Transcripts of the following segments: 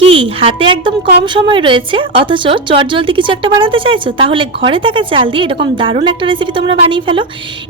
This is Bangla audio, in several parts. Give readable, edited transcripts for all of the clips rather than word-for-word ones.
কি হাতে একদম কম সময় রয়েছে অথচ চটজলদি কিছু একটা বানাতে চাইছো? তাহলে ঘরে থাকা চাল দিয়ে এরকম দারুণ একটা রেসিপি তোমরা বানিয়ে ফেলো।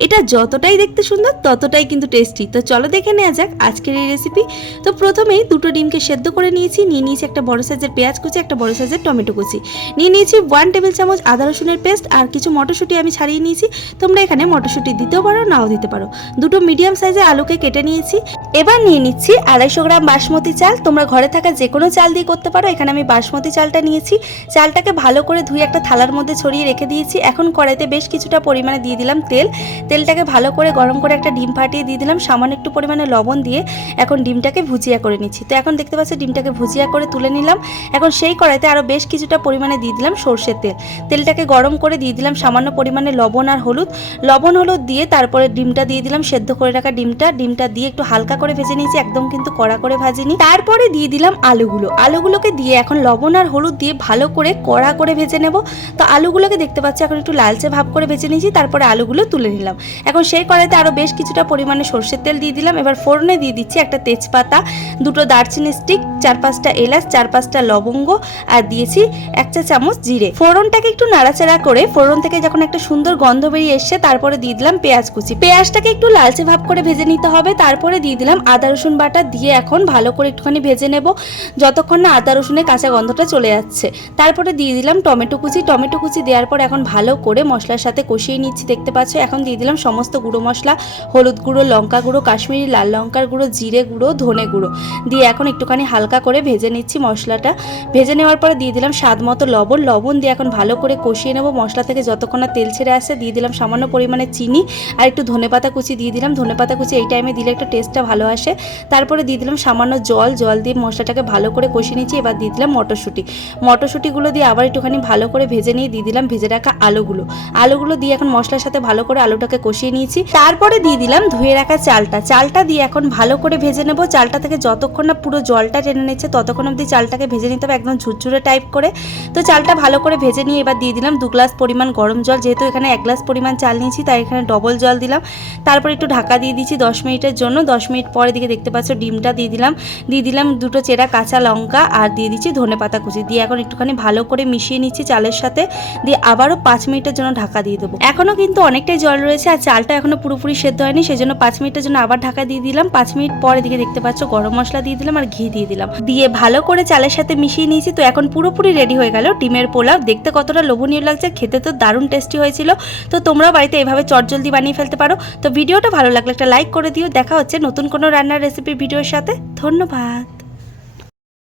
এটা যতটাই দেখতে সুন্দর ততটাই কিন্তু টেস্টি। তো চলো দেখে নেওয়া যাক আজকের এই রেসিপি। তো প্রথমেই দুটো ডিমকে সেদ্ধ করে নিয়েছি একটা বড় সাইজের পেঁয়াজ কুচি, একটা বড় সাইজের টমেটো কুচি নিয়েছি 1 টেবিল চামচ আদা রসুনের পেস্ট আর কিছু মটরশুঁটি আমি ছাড়িয়ে নিয়েছি। তোমরা এখানে মটরশুঁটি দিতেও পারো, নাও দিতে পারো। দুটো মিডিয়াম সাইজের আলুকে কেটে নিয়েছি। এবার নিয়ে নিচ্ছি 250 গ্রাম বাসমতি চাল। তোমরা ঘরে থাকা যে কোনো চাল দিয়ে করতে পারো। এখানে আমি বাসমতি চালটা নিয়েছি। চালটাকে ভালো করে ধুয়ে একটা থালার মধ্যে ছড়িয়ে রেখে দিয়েছি। এখন কড়াইতে বেশ কিছুটা পরিমাণে দিয়ে দিলাম তেল। তেলটাকে ভালো করে গরম করে একটা ডিম ফাটিয়ে দিয়ে দিলাম। সামান্য একটু পরিমাণে লবণ দিয়ে এখন ডিমটাকে ভুজিয়া করে নিচ্ছি। তো এখন দেখতে পাচ্ছি ডিমটাকে ভুজিয়া করে তুলে নিলাম। এখন সেই কড়াইতে আরও বেশ কিছুটা পরিমাণে দিয়ে দিলাম সর্ষের তেল। তেলটাকে গরম করে দিয়ে দিলাম সামান্য পরিমাণে লবণ আর হলুদ। লবণ হলুদ দিয়ে তারপরে ডিমটা দিয়ে দিলাম, সেদ্ধ করে রাখা ডিমটা দিয়ে একটু হালকা করে ভেজে নিয়েছি, একদম কিন্তু কড়া করে ভাজিনি। তারপরে দিয়ে দিলাম আলুগুলোকে দিয়ে এখন লবণ আর হলুদ দিয়ে ভালো করে কড়া করে ভেজে নেব। তো আলুগুলোকে দেখতে পাচ্ছি এখন একটু লালচে ভাব করে ভেজে নিয়েছি। তারপরে আলুগুলো তুলে নিলাম। এখন সেই কড়াইতে আরও বেশ কিছুটা পরিমাণে সর্ষের তেল দিয়ে দিলাম। এবার ফোড়নে দিয়ে দিচ্ছি একটা তেজপাতা, দুটো দারচিনি স্টিক, 4-5টা এলাচ, 4-5টা লবঙ্গ আর দিয়েছি 1 চা চামচ জিরে। ফোড়নটাকে একটু নাড়াচাড়া করে ফোড়ন থেকে যখন একটা সুন্দর গন্ধ বেরিয়ে এসছে তারপরে দিয়ে দিলাম পেঁয়াজ কুচি। পেঁয়াজটাকে একটু লালচে ভাব করে ভেজে নিতে হবে। তারপরে দিয়ে দিলাম আদা রসুন বাটা, দিয়ে এখন ভালো করে একটুখানি ভেজে নেব যতক্ষণ না আদা রসুনের কাঁচা গন্ধটা চলে যাচ্ছে। তারপরে দিয়ে দিলাম টমেটো কুচি দেওয়ার পর এখন ভালো করে মশলার সাথে কষিয়ে নিচ্ছি। দেখতে পাচ্ছ এখন দিয়ে দিলাম সমস্ত গুঁড়ো মশলা, হলুদ গুঁড়ো, লঙ্কা গুঁড়ো, কাশ্মীরি লাল লঙ্কার গুঁড়ো, জিরে গুঁড়ো, ধনে গুঁড়ো দিয়ে এখন একটুখানি হালকা করে ভেজে নিচ্ছি মশলাটা। ভেজে নেওয়ার পরে দিয়ে দিলাম স্বাদ মতো লবণ দিয়ে এখন ভালো করে কষিয়ে নেব মশলা থেকে যতক্ষণ না তেল ছেড়ে আসে। দিয়ে দিলাম সামান্য পরিমাণে চিনি আর একটু ধনেপাতা কুচি দিয়ে দিলাম। ধনেপাতা কুচি এই টাইমে দিলে একটু টেস্টটা ভালো আসে। তারপরে দিয়ে দিলাম সামান্য জল দিয়ে মশলাটাকে ভালো করে কষিয়ে নিচ্ছি। এবার দিয়ে দিলাম মটরশুঁটিগুলো দিয়ে আবার একটুখানি ভালো করে ভেজে নিয়ে দিয়ে দিলাম ভেজে রাখা আলুগুলো দিয়ে এখন মশলার সাথে ভালো করে আলুটাকে কষিয়ে নিয়েছি। তারপরে দিয়ে দিলাম ধুয়ে রাখা চালটা দিয়ে এখন ভালো করে ভেজে নেব। চালটা থেকে যতক্ষণ না পুরো জলটা টেনে নিচ্ছে ততক্ষণ অবধি চালটাকে ভেজে নিতে হবে একদম ঝুরঝুরে টাইপ করে। তো চালটা ভালো করে ভেজে নিয়ে এবার দিয়ে দিলাম 2 গ্লাস পরিমাণ গরম জল। যেহেতু এখানে 1 গ্লাস পরিমাণ চাল নিয়েছি তাই এখানে ডবল জল দিলাম। তারপর একটু ঢাকা দিয়ে দিচ্ছি 10 মিনিটের জন্য। 10 মিনিট পরে দিকে দেখতে পাচ্ছ ডিমটা দিয়ে দিলাম দুটো চেরা কাঁচা লঙ্কা আর দিয়ে দিচ্ছি ধনেপাতা কুচি দিয়ে এখন একটুখানি ভালো করে মিশিয়ে নিচ্ছি চালের সাথে। দিয়ে আবারও 5 মিনিটের জন্য ঢাকা দিয়ে দেবো। এখনও কিন্তু অনেকটাই জল রয়েছে আর চালটা এখনো পুরোপুরি সেদ্ধ হয়নি, সেজন্য 5 মিনিটের জন্য আবার ঢাকা দিয়ে দিলাম। 5 মিনিট পরে দিকে দেখতে পাচ্ছ গরম মশলা দিয়ে দিলাম আর ঘি দিয়ে দিলাম, দিয়ে ভালো করে চালের সাথে মিশিয়ে নিয়েছি। তো এখন পুরোপুরি রেডি হয়ে গেল ডিমের পোলাও। দেখতে কতটা লোভনীয় লাগছে, খেতে তো দারুণ টেস্টি হয়েছিল। তো তোমরাও বাড়িতে এভাবে চটজলদি বানিয়ে ফেলতে পারো। তো ভিডিওটা ভালো লাগলে একটা লাইক করে দিও। দেখা হচ্ছে নতুন কোনো রান্নার রেসিপির ভিডিওর সাথে। ধন্যবাদ।